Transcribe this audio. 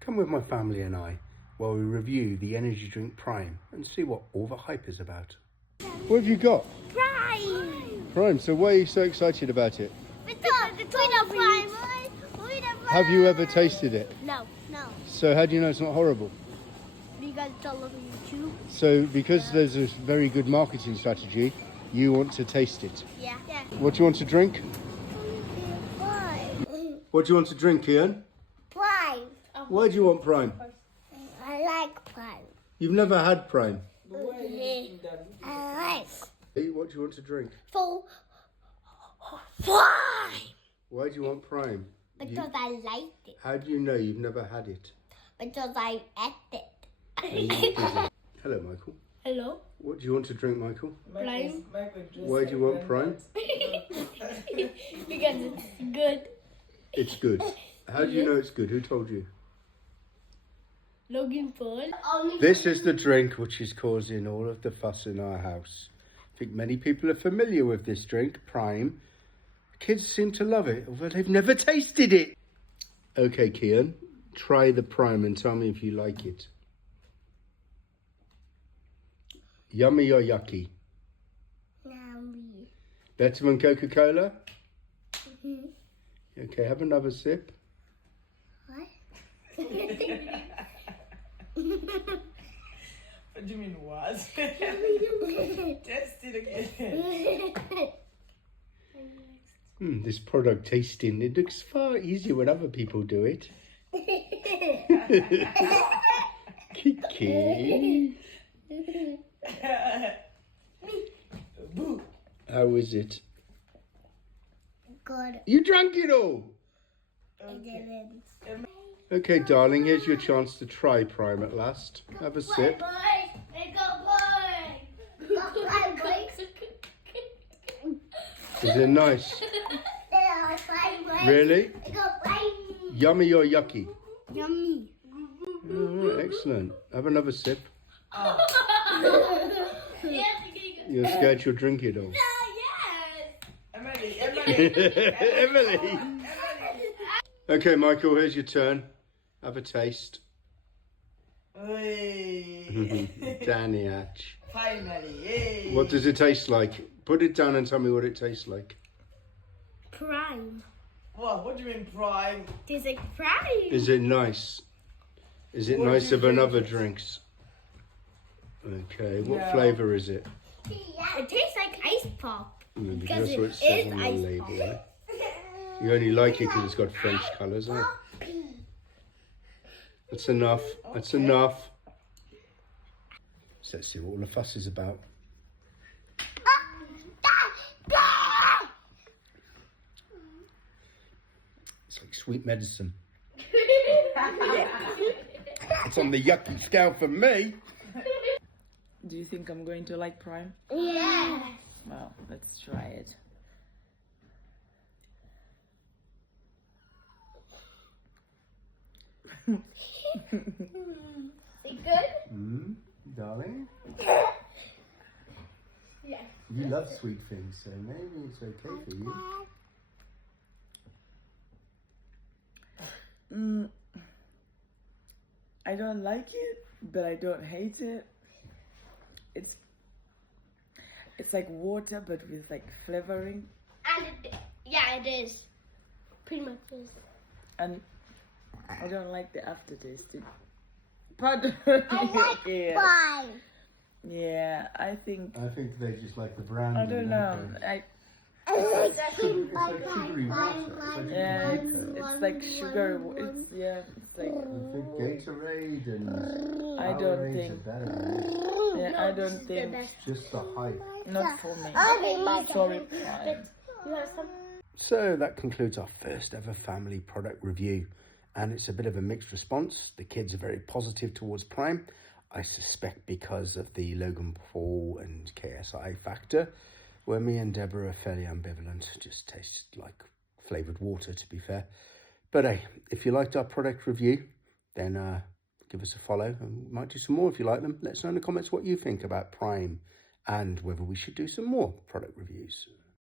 Come with my family and I while we review the energy drink Prime and see what all the hype is about. What have you got? Prime! Prime, so why are you so excited about it? Because we love Prime. Have you ever tasted it? No. So how do you know it's not horrible? Because it's all over YouTube. So because there's a very good marketing strategy, you want to taste it. Yeah. What do you want to drink? Prime. What do you want to drink, Ian? Prime. Why do you want Prime? I like Prime. You've never had Prime. I like. Hey, what do you want to drink? So, Prime. Why do you want Prime? Because I liked it. How do you know you've never had it? Because I ate it. Hello, Michael. Hello. What do you want to drink, Michael? Prime. Why do you want Prime? Because it's good. It's good. How do you know it's good? Who told you? Logan Paul. This is the drink which is causing all of the fuss in our house. I think many people are familiar with this drink, Prime. Kids seem to love it, although they've never tasted it. Okay, Kian, try the Prime and tell me if you like it. Yummy or yucky? Yummy. Better than Coca-Cola? Okay, have another sip. What? What do you mean what? Test it again. This product tasting, it looks far easier when other people do it. Kiki. Boo. How is it? Good. You drank it all! I didn't. Okay, darling, here's your chance to try Prime at last. Have a sip. Is it nice? Really? Yummy or yucky? Yummy. Alright, excellent. Have another sip. You're scared you'll drink it all. Emily. Emily! Okay, Michael, here's your turn. Have a taste. Hey. Danny Hatch. Finally, yay. What does it taste like? Put it down and tell me what it tastes like. Prime. What do you mean prime? Tastes like Prime. Is it nice? Is it What do nicer you than think? other drinks? Okay, what No. flavour is it? It tastes like ice pop. Because that's it what it says is on the ice label, pop. right? You only like it because it's got French colours, eh? That's enough. That's Okay. enough. So let's see what all the fuss is about. It's like sweet medicine. It's on the yucky scale for me. Do you think I'm going to like prime? Yeah. Well, let's try it. Is it good? Darling. Yeah. You love sweet things, so maybe it's okay for you. I don't like it, but I don't hate it. It's like water, but with like flavoring, And it is. Pretty much is. and I don't like the aftertaste. Pardon. Yeah. Prime. Yeah, I think I think they just like the brand. I don't know. It's like sugary water. Yeah, it's like sugar. It's like I think Gatorade and I don't Powerades think- are better than this. yeah. I don't think Just the hype. not for me. Okay, Sorry, Prime. You have some? So that concludes our first ever family product review, and it's a bit of a mixed response. The kids are very positive towards Prime. I suspect because of the Logan Paul and KSI factor, where me and Deborah are fairly ambivalent. Just tastes like flavoured water, to be fair. But hey, if you liked our product review, then give us a follow, and we might do some more if you like them. Let us know in the comments what you think about Prime and whether we should do some more product reviews.